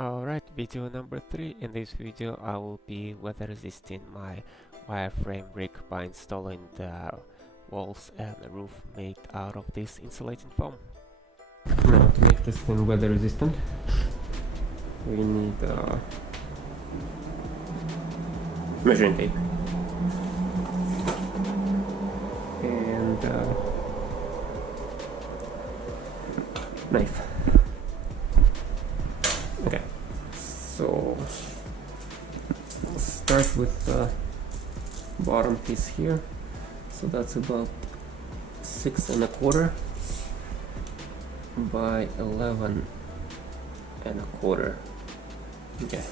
Alright, video number 3. In this video I will be weather resisting my wireframe rig by installing the walls and the roof made out of this insulating foam. Now to make this thing weather resistant we need measuring tape and knife. Okay, so I'll start with the bottom piece here. So that's about 6¼ by 11¼ Okay.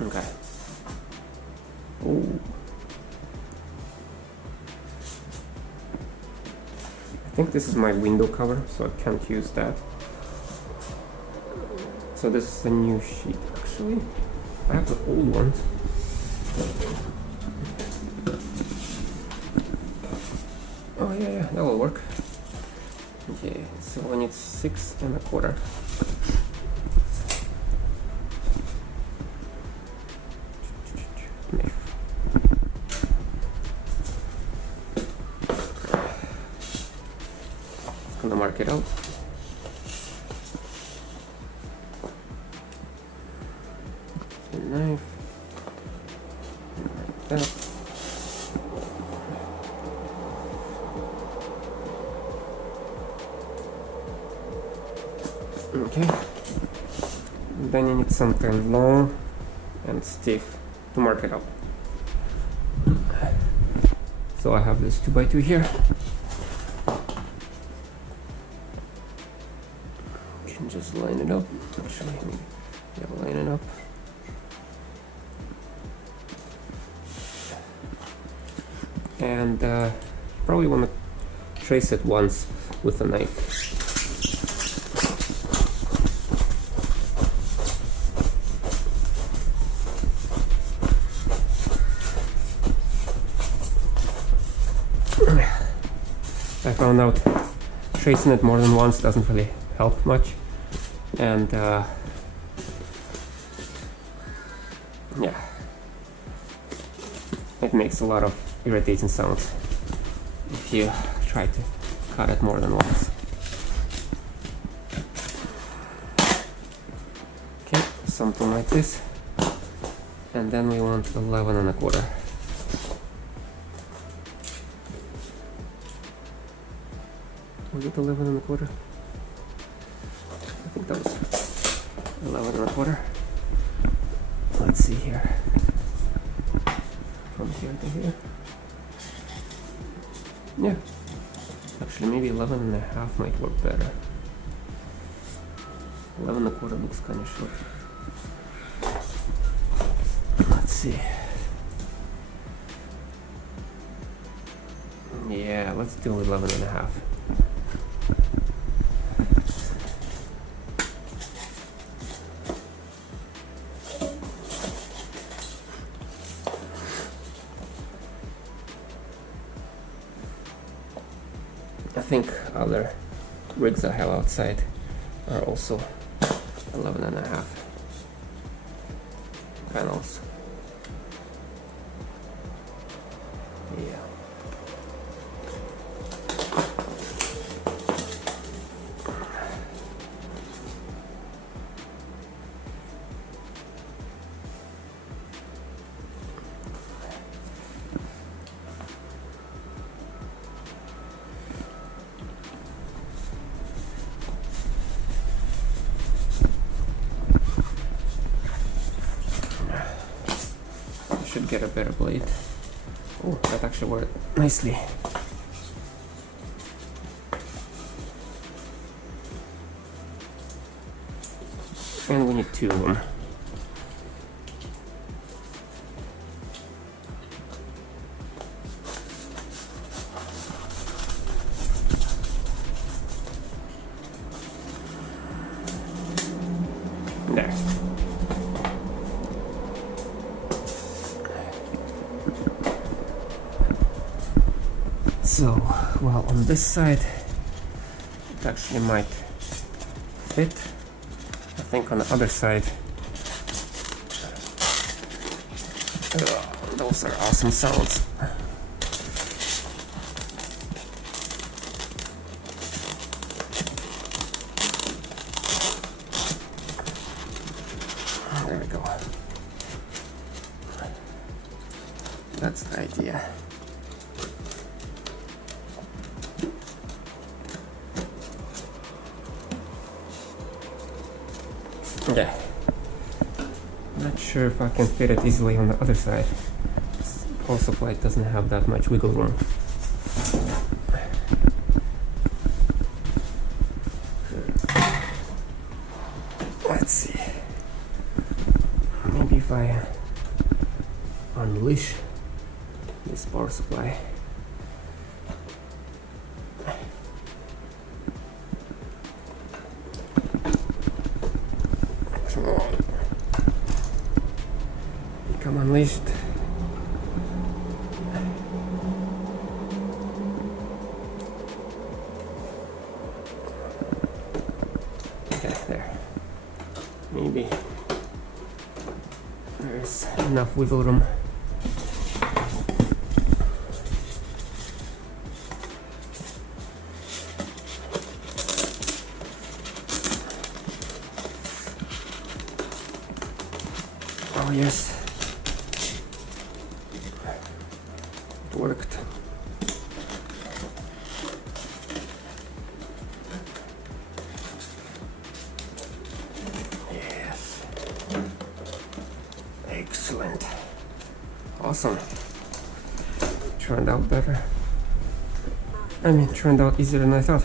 Okay. Oh. I think this is my window cover, so I can't use that. So this is a new sheet actually. I have the old ones. Oh yeah, that will work. Okay, so I need 6¼ knife. Just gonna mark it out. The knife. Like that. Okay, then you need something long and stiff to mark it up. So I have this 2x2 here. You can just line it up. Actually, yeah, line it up. And probably want to trace it once with a knife. I found out tracing it more than once doesn't really help much, and yeah, it makes a lot of irritating sounds if you try to cut it more than once. Okay, something like this, and then we want 11¼ Was it 11¼ I think that was 11¼ Let's see here. From here to here. Yeah. Actually, maybe 11½ might work better. 11¼ looks kind of short. Let's see. Yeah, let's do 11½. I think other rigs I have outside are also 11½ panels. Yeah. Should get a better blade. Oh, that actually worked nicely. And we need 2 of them. There. So, well, on this side it actually might fit. I think on the other side, those are awesome sounds. There we go. That's the idea. Yeah. Not sure if I can fit it easily on the other side. This power supply doesn't have that much wiggle room. Let's see. Maybe if I unleash this power supply. Come on. Become unleashed. Okay, there. Maybe there's enough wiggle room. Oh yes, it worked. Yes, excellent, awesome. Turned out better. I mean, turned out easier than I thought.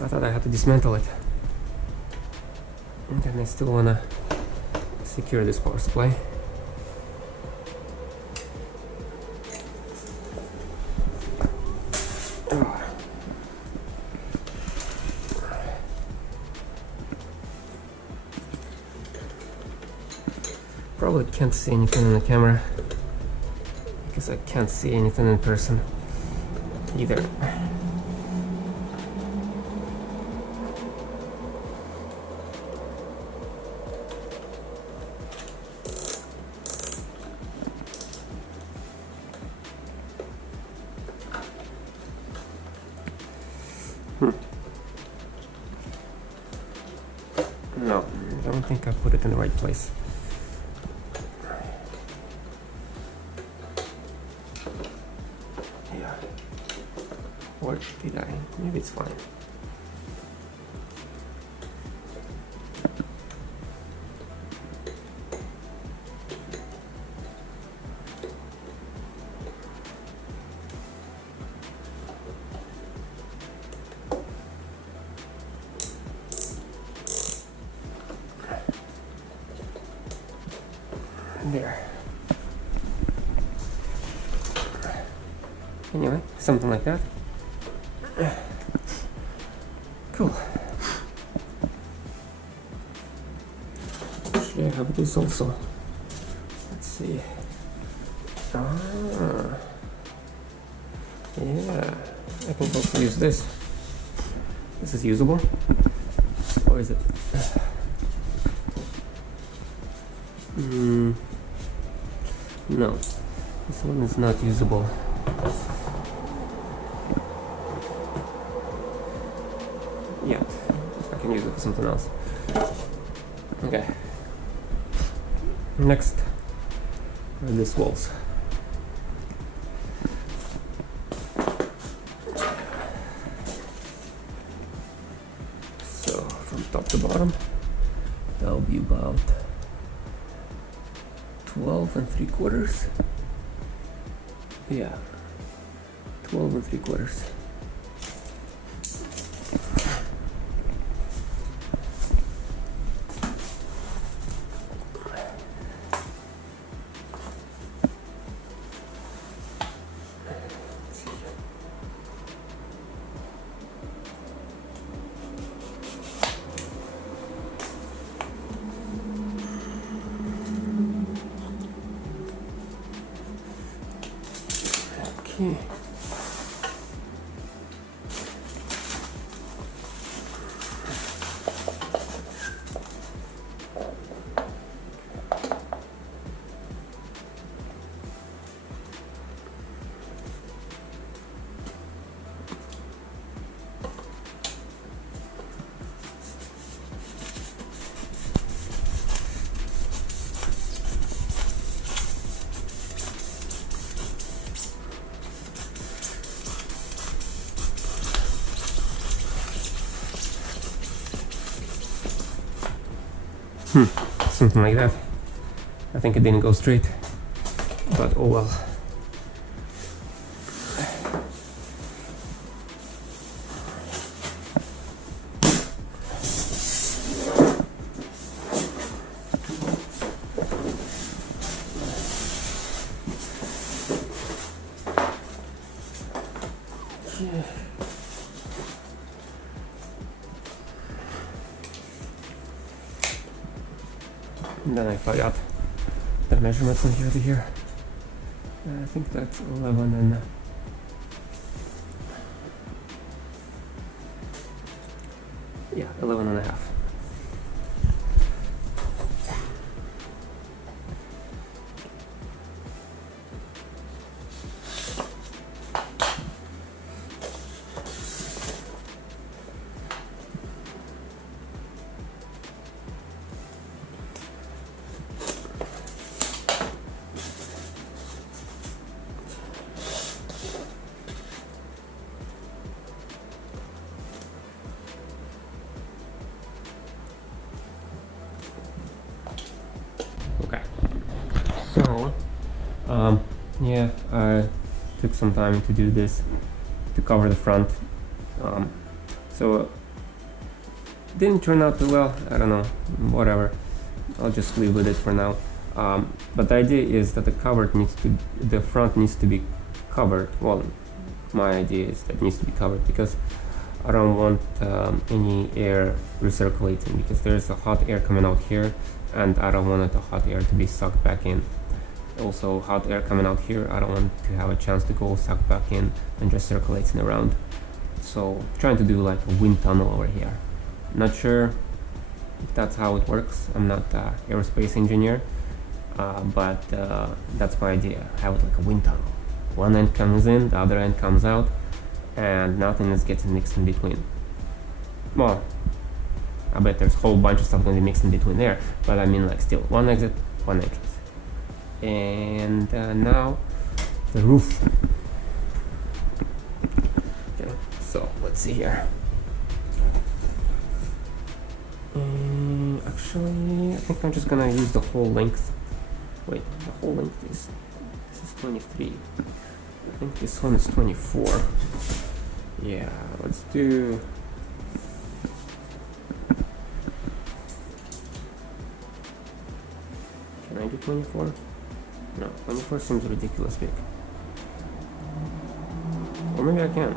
I thought I had to dismantle it. And then I still wanna secure this power supply. Probably can't see anything on the camera because I can't see anything in person either. No, I don't think I put it in the right place. Yeah. Or did I? Maybe it's fine. There. Anyway, something like that. Cool. Actually, I have this also. Let's see. Ah. Yeah. I can also use this. This is usable. Or is it? No. This one is not usable. Yeah, I can use it for something else. Okay. Next are these walls. So from top to bottom, that'll be about 12 3/4. Yeah, 12 3/4. Okay. Something like that. I think it didn't go straight, but oh well. And then I forgot the measurement from here to here. I think that's 11 and yeah, 11 and a half. So, yeah, I took some time to do this, to cover the front. So, didn't turn out too well, I don't know, whatever. I'll just leave with it for now. But the idea is that the front needs to be covered. Well, my idea is that it needs to be covered because I don't want any air recirculating, because there's a hot air coming out here and I don't want the hot air to be sucked back in. Also, hot air coming out here, I don't want to have a chance to go suck back in and just circulating around. So trying to do like a wind tunnel over here. Not sure if that's how it works. I'm not an aerospace engineer, but that's my idea. Have it like a wind tunnel. One end comes in, the other end comes out, and nothing is getting mixed in between. Well, I bet there's a whole bunch of stuff going to be mixed in between there, but I mean like still one exit, one entrance. And now the roof. Okay, so let's see here. Actually, I think I'm just gonna use the whole length. Wait, the whole length is, this is 23. I think this one is 24. Yeah, let's do. Can I do 24? No, 24 seems ridiculous big. Or maybe I can.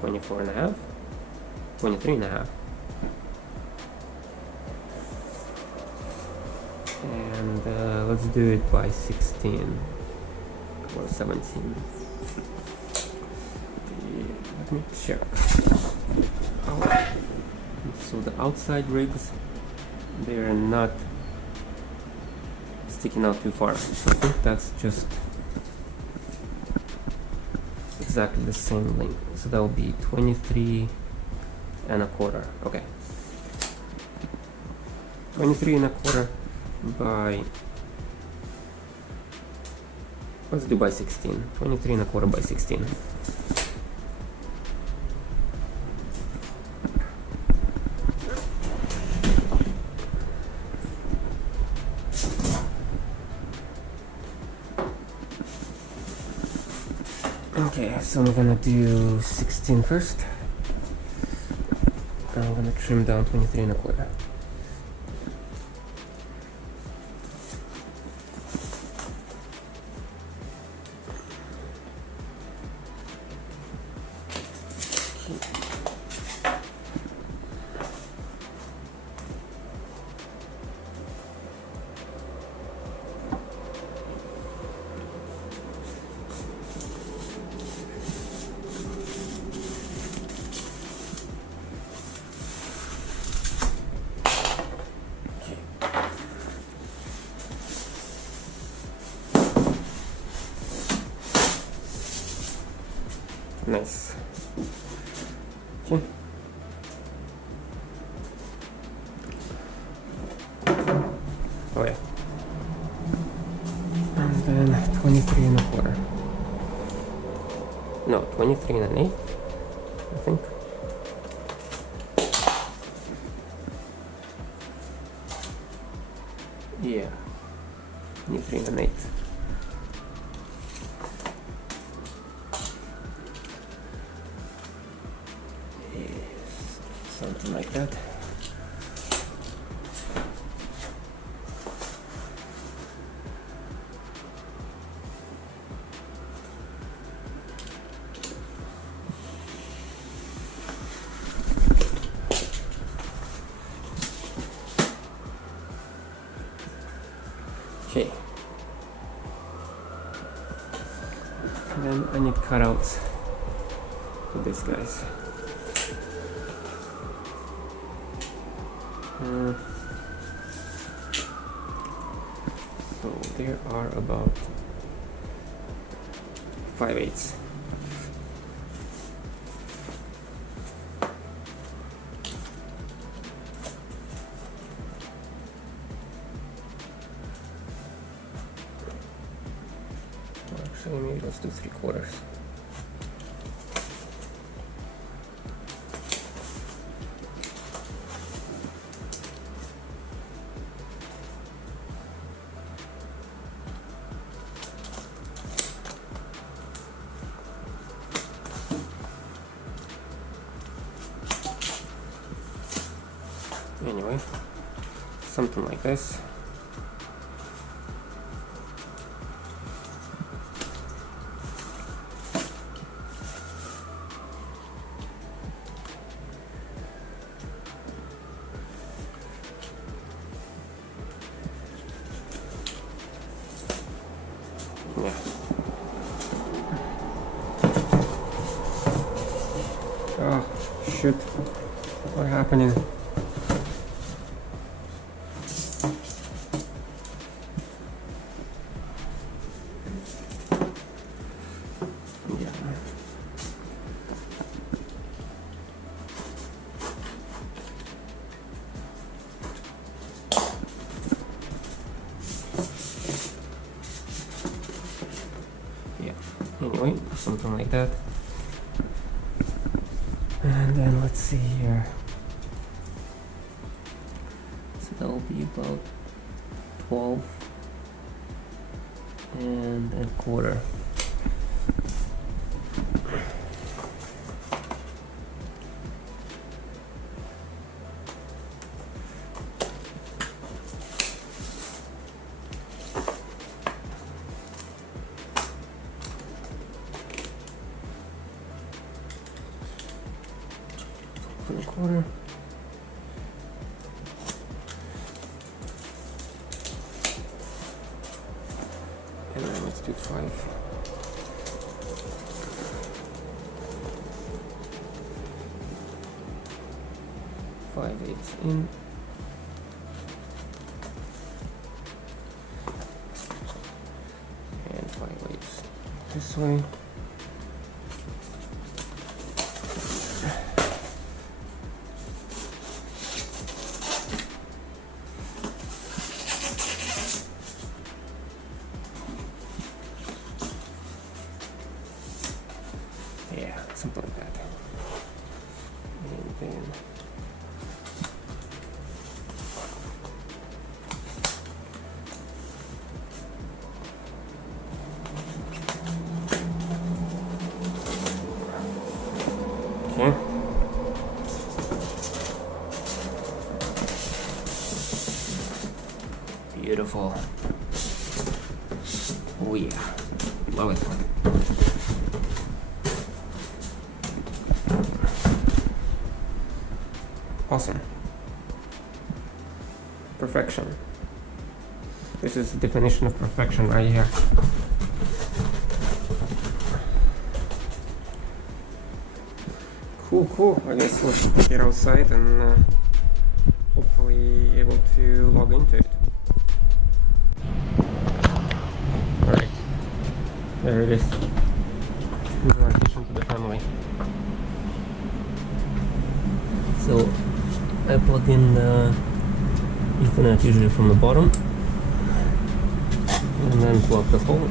24 and a half? 23 and a half. And let's do it by 16 or 17. Let me check. Oh. So the outside rigs, they're not sticking out too far. So I think that's just exactly the same length. So that will be 23 and a quarter. Okay. 23 and a quarter by, let's do by 16. 23 and a quarter by 16. Okay, so I'm gonna do 16 first. I'm gonna trim down 23 and a quarter. Nice. Okay. Oh yeah. And then 23 and a quarter. no, 23 and an 8, I think. Yeah, 23 and an 8. Yes, something like that. Okay. And then I need cutouts for these guys. So there are about 5/8. Actually, maybe let's do 3/4. Anyway, something like this. Yeah. Oh, shit. What's happening? Anyway, something like that. And then let's see here. So that will be about 12 and 1/4. And 1/4. And then let's do 5. Five eighths in. And 5/8 this way. Yeah, something like that. And then okay. Beautiful. Oh yeah, love it. Awesome. Perfection. This is the definition of perfection right here. Cool. I guess let's get outside and hopefully able to log into it. Alright. There it is. Invitation to the family. So I plug in the Ethernet usually from the bottom and then plug the hole.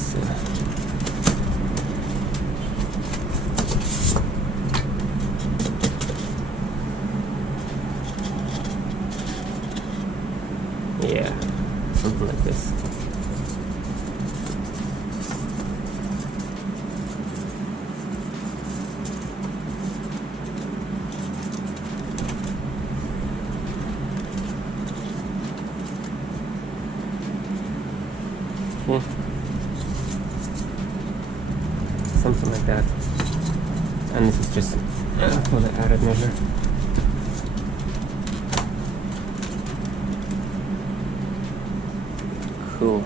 see. Yeah, something like this. Okay. Something like that. And this is just for the added measure. Cool.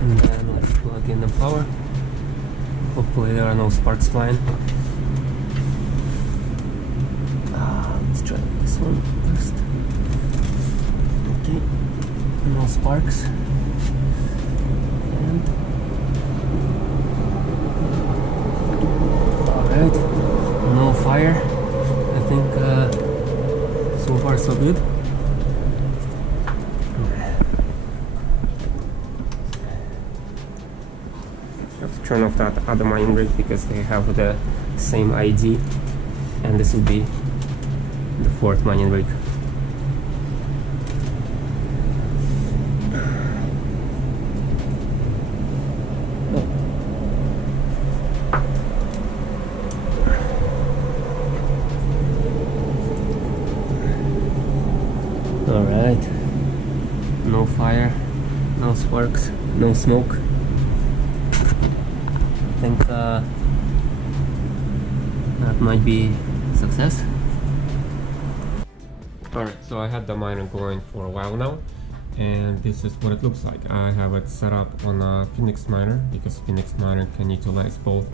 And then let's plug in the power. Hopefully there are no sparks flying. Let's try this one first. Okay, no sparks. And alright, no fire. I think so far so good. Turn off that other mining rig because they have the same ID, and this will be the fourth mining rig. Alright, no fire, no sparks, no smoke. I think that might be a success. Alright, so I had the miner going for a while now, and this is what it looks like. I have it set up on a Phoenix miner because Phoenix miner can utilize both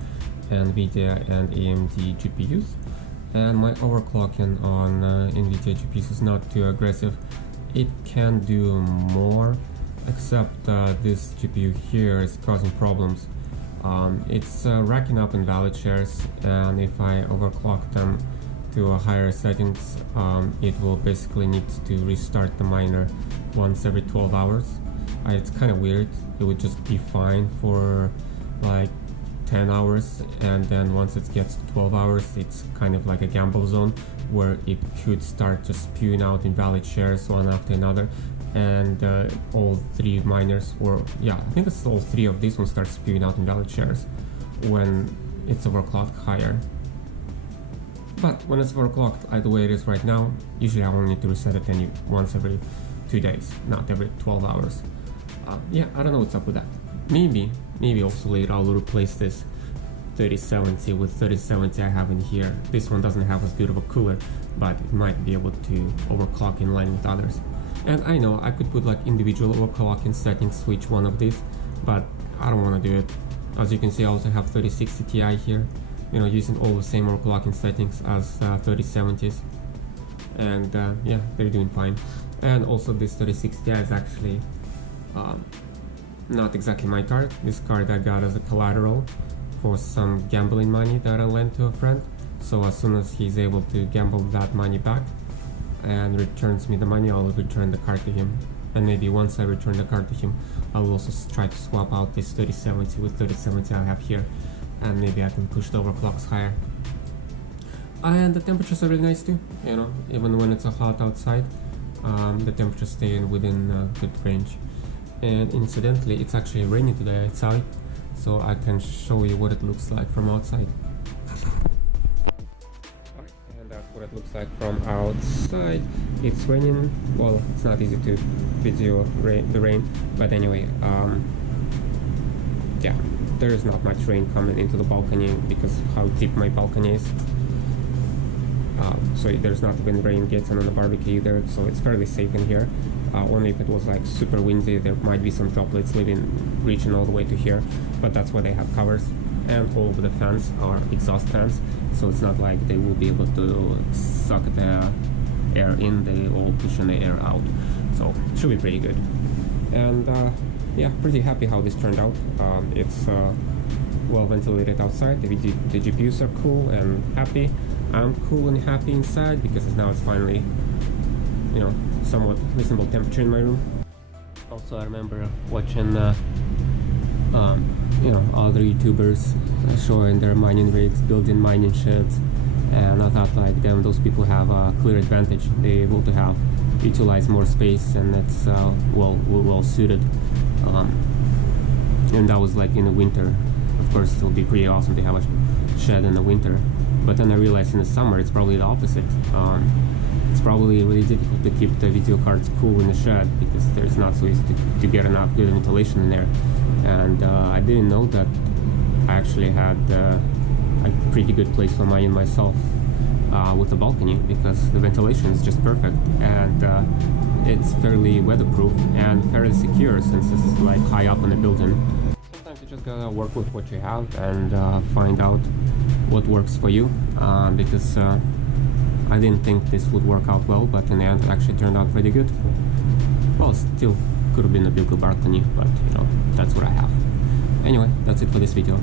NVIDIA and AMD GPUs, and my overclocking on NVIDIA GPUs is not too aggressive. It can do more, except this GPU here is causing problems. It's racking up invalid shares, and if I overclock them to a higher settings, it will basically need to restart the miner once every 12 hours. It's kind of weird. It would just be fine for like 10 hours, and then once it gets to 12 hours, it's kind of like a gamble zone where it could start just spewing out invalid shares one after another. And all three miners, or yeah, I think it's all three of these ones start spewing out invalid shares when it's overclocked higher. But when it's overclocked the way it is right now, usually I only need to reset it once every 2 days, not every 12 hours. Yeah, I don't know what's up with that. Maybe also later I'll replace this 3070 with 3070 I have in here. This one doesn't have as good of a cooler, but it might be able to overclock in line with others. And I know I could put like individual overclocking settings for each one of these, but I don't want to do it. As you can see, I also have 3060 Ti here, you know, using all the same overclocking settings as 3070s, and yeah, they're doing fine. And also this 3060 Ti is actually not exactly my card. This card I got as a collateral for some gambling money that I lent to a friend, so as soon as he's able to gamble that money back and returns me the money, I'll return the card to him. And maybe once I return the card to him, I'll also try to swap out this 3070 with 3070 I have here, and maybe I can push the overclocks higher. And the temperatures are really nice too, you know, even when it's hot outside, the temperatures stay within a good range. And incidentally, it's actually raining today outside, so I can show you what it looks like from outside. And that's what it looks like from outside. It's raining. Well, it's not easy to video the rain, but anyway, yeah, there is not much rain coming into the balcony because of how deep my balcony is. So there's not even rain getting on the barbecue either, so it's fairly safe in here. Only if it was like super windy, there might be some droplets reaching all the way to here, but that's why they have covers. And all of the fans are exhaust fans, so it's not like they will be able to suck the air in, they all pushing the air out, so it should be pretty good. And yeah, pretty happy how this turned out. It's well ventilated outside, the GPUs are cool and happy. I'm cool and happy inside because now it's finally, you know, somewhat reasonable temperature in my room. Also, I remember watching you know, other YouTubers showing their mining rigs, building mining sheds, and I thought like, damn, those people have a clear advantage. They're able to have utilize more space, and it's well suited. And that was like in the winter. Of course, it would be pretty awesome to have a shed in the winter, but then I realized in the summer it's probably the opposite. It's probably really difficult to keep the video cards cool in the shed because there's not so easy to get enough good ventilation in there. And I didn't know that I actually had a pretty good place for mining myself with a balcony, because the ventilation is just perfect, and it's fairly weatherproof and fairly secure since this is like high up in the building. Sometimes you just gotta work with what you have and find out what works for you, because I didn't think this would work out well, but in the end it actually turned out pretty good. Well, still could have been a bigger balcony, but you know, that's what I have. Anyway, that's it for this video.